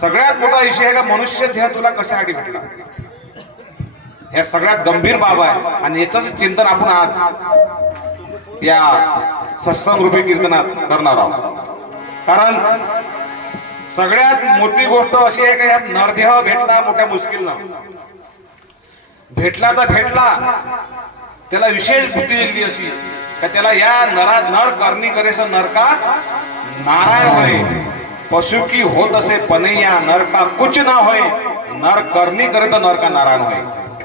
सगळ्यात मोठा विषय आहे का मनुष्य देह तुला कशासाठी भेटला, हे सगळ्यात गंभीर बाब आहे. आणि याच चिंतन आपण आज या सत्संग रूपी कीर्तनात करणार आहोत. कारण सगळ्यात मोठी गोष्ट अशी आहे का या नरदेह भेटला मोठ्या मुश्किलनं भेटला तर भेटला, त्याला विशेष बुद्धी दिली अशी का त्याला या नर करणी करेस नरका नारायण होय, पशु की होत असे पनैया नरका कुछ ना होय, नर करणी करे तर नरका नारायण होय,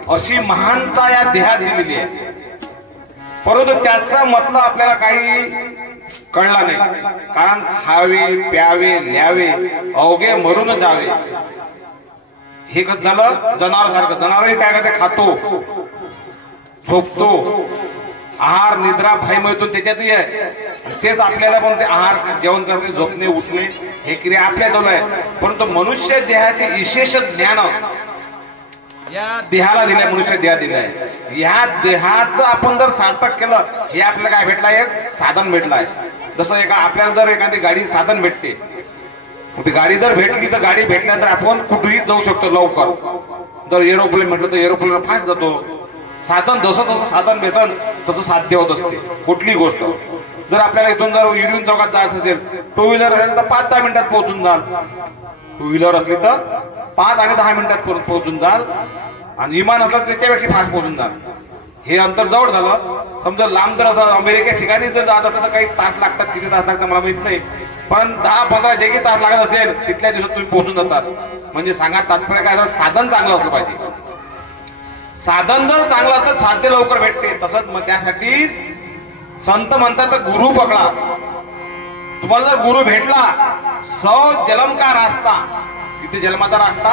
अशी महानता या देहात दिलेली आहे. परंतु त्याचा मतलब आपल्याला काही कळला नाही. कारण खावे प्यावे ल्यावे अवघे मरून जावे, हे कसं झालं जनावर सारखं. जनावर काय करते, खातो झोपतो, आहार निद्रा भाई मिळतो त्याच्यातही आहे. तेच आपल्याला पण ते आहार जेवण करणे झोपणे उठणे हे क्रिया आपल्या जवळ आहे. परंतु मनुष्य देहाचे विशेष ज्ञान या देहाला दिलंय, मनुष्य देहा दिलाय. ह्या देहाचं आपण जर सार्थक केलं, हे आपल्याला काय भेटलं, एक साधन भेटलंय. जसं आपल्याला जर एखादी गाडी साधन भेटते, ती गाडी जर भेटली तर गाडी भेटल्यानंतर आपण कुठेही जाऊ शकतो लवकर. जर एरोप्लेन म्हटलं तर एरोप्लेन फास्ट जातो. साधन जसं तसं साधन भेटल तसं साध्य होत असते कुठली गोष्ट. जर आपल्याला इथून जर युरिन चौकात जायचं असेल, टू व्हीलर असेल तर 5-10 मिनिटात पोहोचून जाल. टू व्हीलर असली तर 5 आणि 10 मिनिटात पोहोचून जाल, आणि विमान असलं त्याच्यापेक्षा फास्ट पोहोचून जाल. हे अंतर जवळ झालं. समजा लांब जर असं अमेरिके ठिकाणी जर जात असेल तर काही तास लागतात, किती तास लागतात मला माहित नाही, पण 10-15 जे काही तास लागत असेल तिथल्या दिवसात तुम्ही पोहोचून जातात. म्हणजे सांगा तात्पर्य काय, साधन चांगलं असलं पाहिजे. साधन जर चांगलं तर साध्य लवकर भेटते. तसंच मग त्यासाठी संत म्हणतात तर गुरु पकडा. तुम्हाला जर गुरु भेटला, 100 जन्म का रास्ता, किती जन्माचा रास्ता,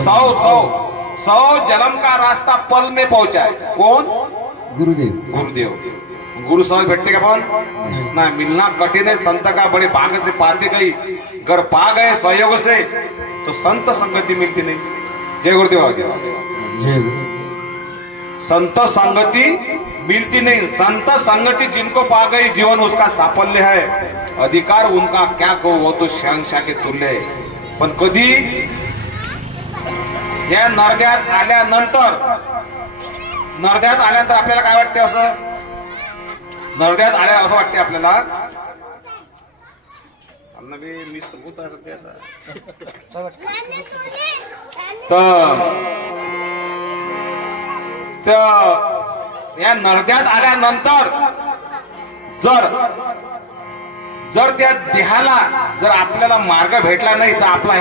100 जन्म का रास्ता पल में पहुंचाय. कोण? गुरुदेव. गुरुदेव. गुरु समझ भेटते का पण ना, मिलना कठिन है संत का बड़े भाग से पाते गई, घर पा गए सहयोग से तो संत संगति मिलती नहीं. जय गुरुदेव. जय गुरु. संत संगति मिलती नहीं, संत संगति जिनको पा गई जीवन उसका साफल्य है, अधिकार उनका क्या को वो तो शहंशाह के तुल्य है. पण कधी या नरद्यात आल्यानंतर आपल्याला काय वाटते, असं नरद्यात आल्यावर असं वाटते आपल्याला तर या नरद्यात आल्यानंतर जर त्या देहाला जर आपल्याला मार्ग भेटला नाही तर आपला